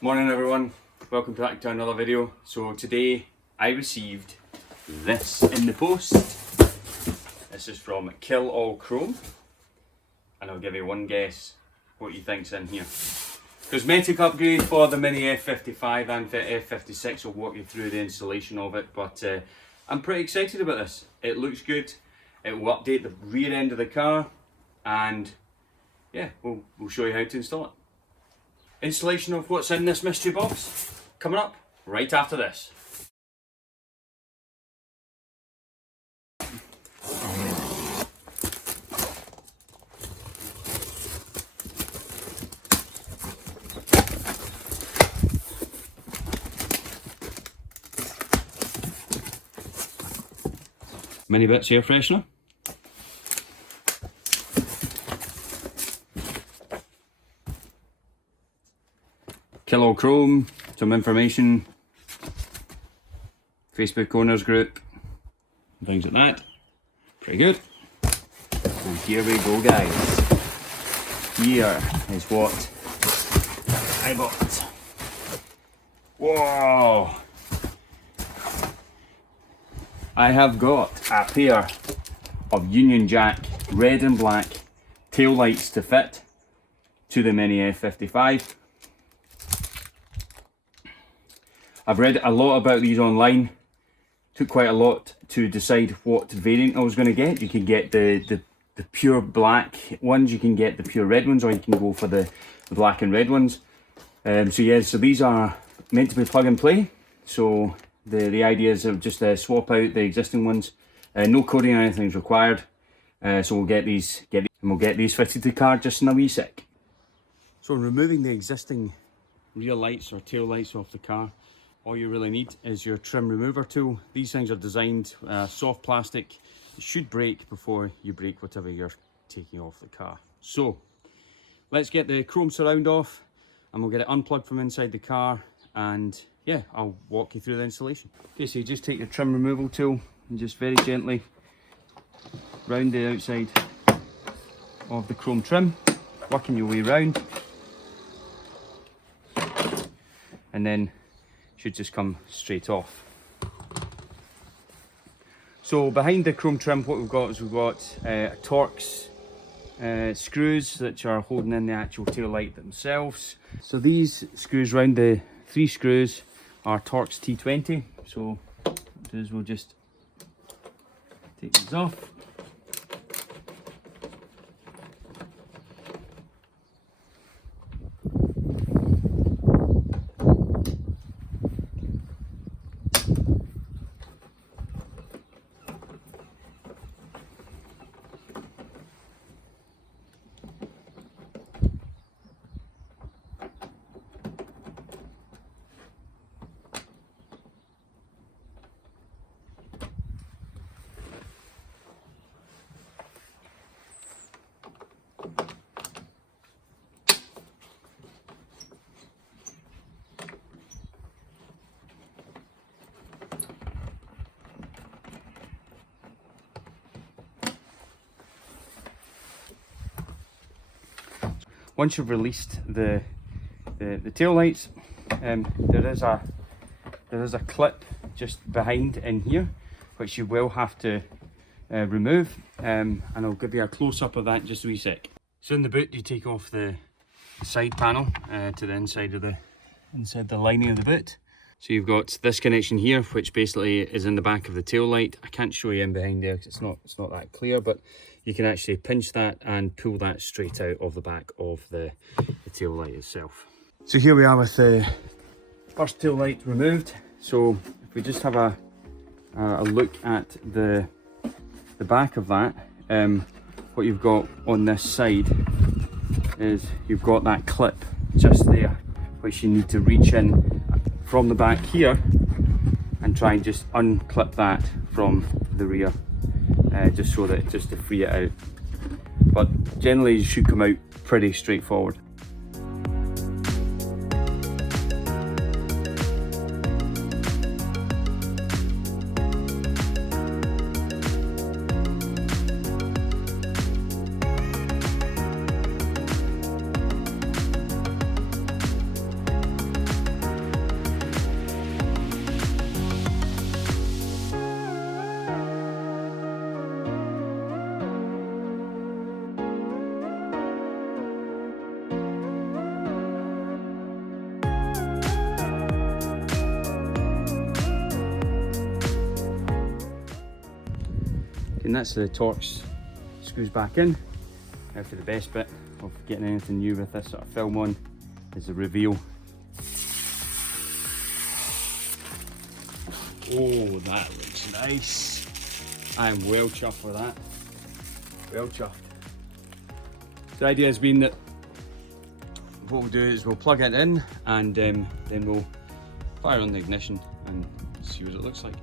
Morning everyone, welcome back to another video. So today I received this in the post. This is from Kill All Chrome, and I'll give you one guess what you think's in here. Cosmetic upgrade for the Mini F55 and F56. I'll walk you through the installation of it, but I'm pretty excited about this. It looks good, it will update the rear end of the car, and yeah, we'll show you how to install it. Installation of what's in this mystery box coming up right after this. Mini Bits air freshener. Kill All Chrome, some information, Facebook owners group, things like that. Pretty good. And here we go, guys. Here is what I bought. Whoa! I have got a pair of Union Jack red and black tail lights to fit to the Mini F55. I've read a lot about these online. Took quite a lot to decide what variant I was going to get. You can get the pure black ones, you can get the pure red ones, or you can go for the black and red ones. So these are meant to be plug and play. So the idea is of just swap out the existing ones. No coding or anything is required. So we'll get these fitted to the car just in a wee sec. So removing the existing rear lights or tail lights off the car, all you really need is your trim remover tool. These things are designed soft plastic. It should break before you break whatever you're taking off the car. So let's get the chrome surround off and we'll get it unplugged from inside the car, and yeah, I'll walk you through the installation. Okay, so you just take your trim removal tool and just very gently round the outside of the chrome trim, working your way round, and then should just come straight off. So behind the chrome trim, what we've got is Torx screws which are holding in the actual tail light themselves. So these screws round, the 3 screws, are Torx T20. So what we'll do is we'll just take these off. Once you've released the tail lights, there is a clip just behind in here which you will have to remove, and I'll give you a close-up of that in just a wee sec. So in the boot you take off the side panel to the inside the lining of the boot. So you've got this connection here, which basically is in the back of the tail light. I can't show you in behind there because it's not that clear, but you can actually pinch that and pull that straight out of the back of the tail light itself. So here we are with the first tail light removed. So if we just have a look at the back of that, what you've got on this side is you've got that clip just there, which you need to reach in from the back here and try and just unclip that from the rear, just to free it out. But generally it should come out pretty straightforward. And that's the torch screws back in. Now for the best bit of getting anything new with this sort of film on is the reveal. Oh, that looks nice. I am well chuffed with that. Well chuffed. The idea has been that what we'll do is we'll plug it in and then we'll fire on the ignition and see what it looks like.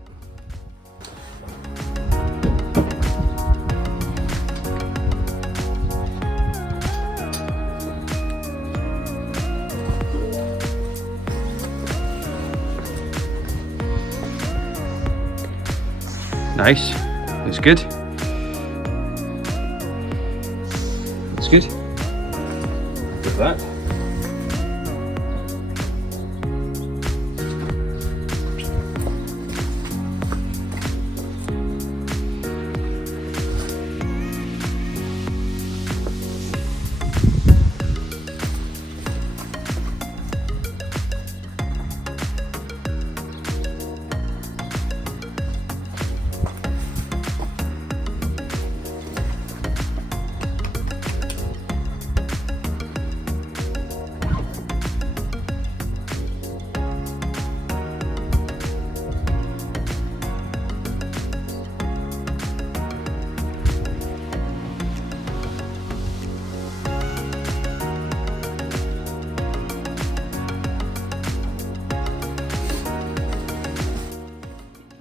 Nice, looks good. Looks good. Look at that.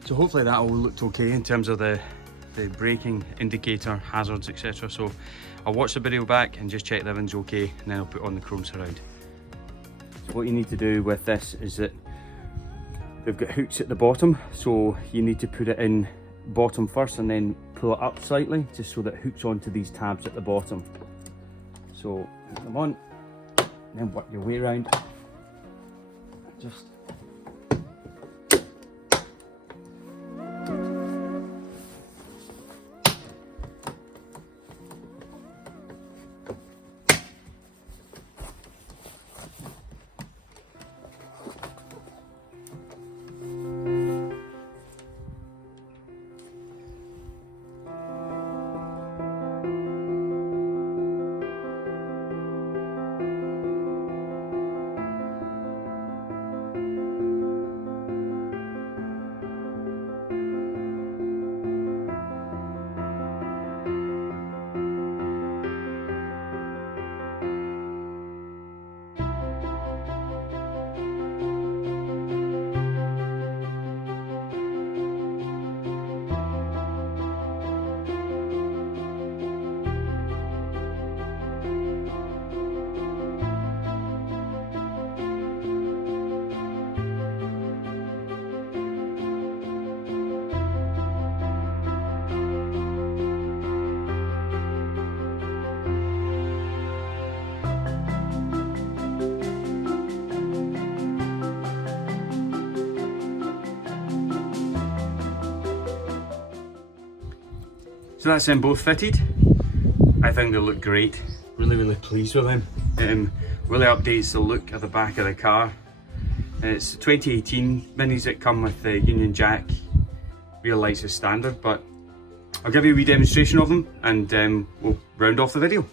So hopefully that all looked okay in terms of the braking indicator, hazards, etc. So I'll watch the video back and just check that everything's okay, and then I'll put on the chrome surround. So what you need to do with this is that they've got hooks at the bottom, so you need to put it in bottom first and then pull it up slightly, just so that it hooks onto these tabs at the bottom. So put them on, and then work your way around. Just So that's them both fitted. I think they look great. Really pleased with them. Really updates the look of the back of the car. It's 2018 minis that come with the Union Jack rear lights as standard, but I'll give you a wee demonstration of them and we'll round off the video.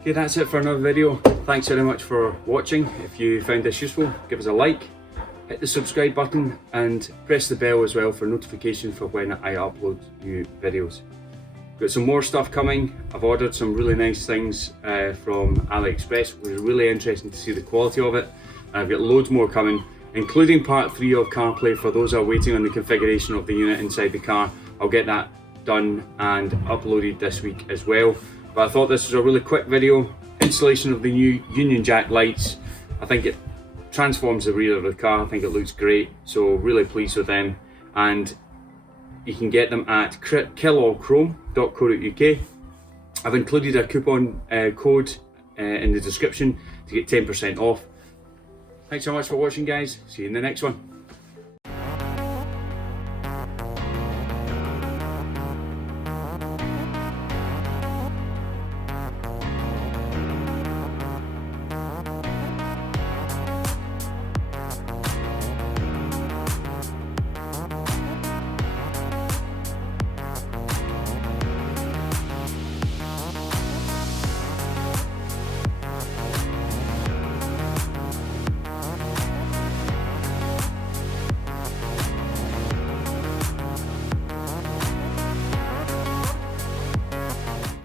Okay, that's it for another video. Thanks very much for watching. If you found this useful, give us a like, hit the subscribe button and press the bell as well for notification for when I upload new videos. Got some more stuff coming. I've ordered some really nice things from AliExpress. It was really interesting to see the quality of it. I've got loads more coming, including part 3 of CarPlay for those who are waiting on the configuration of the unit inside the car. I'll get that done and uploaded this week as well. But I thought this was a really quick video. Installation of the new Union Jack lights. I think it transforms the rear of the car. I think it looks great. So really pleased with them. And you can get them at killallchrome.co.uk. I've included a coupon code in the description to get 10% off. Thanks so much for watching, guys. See you in the next one.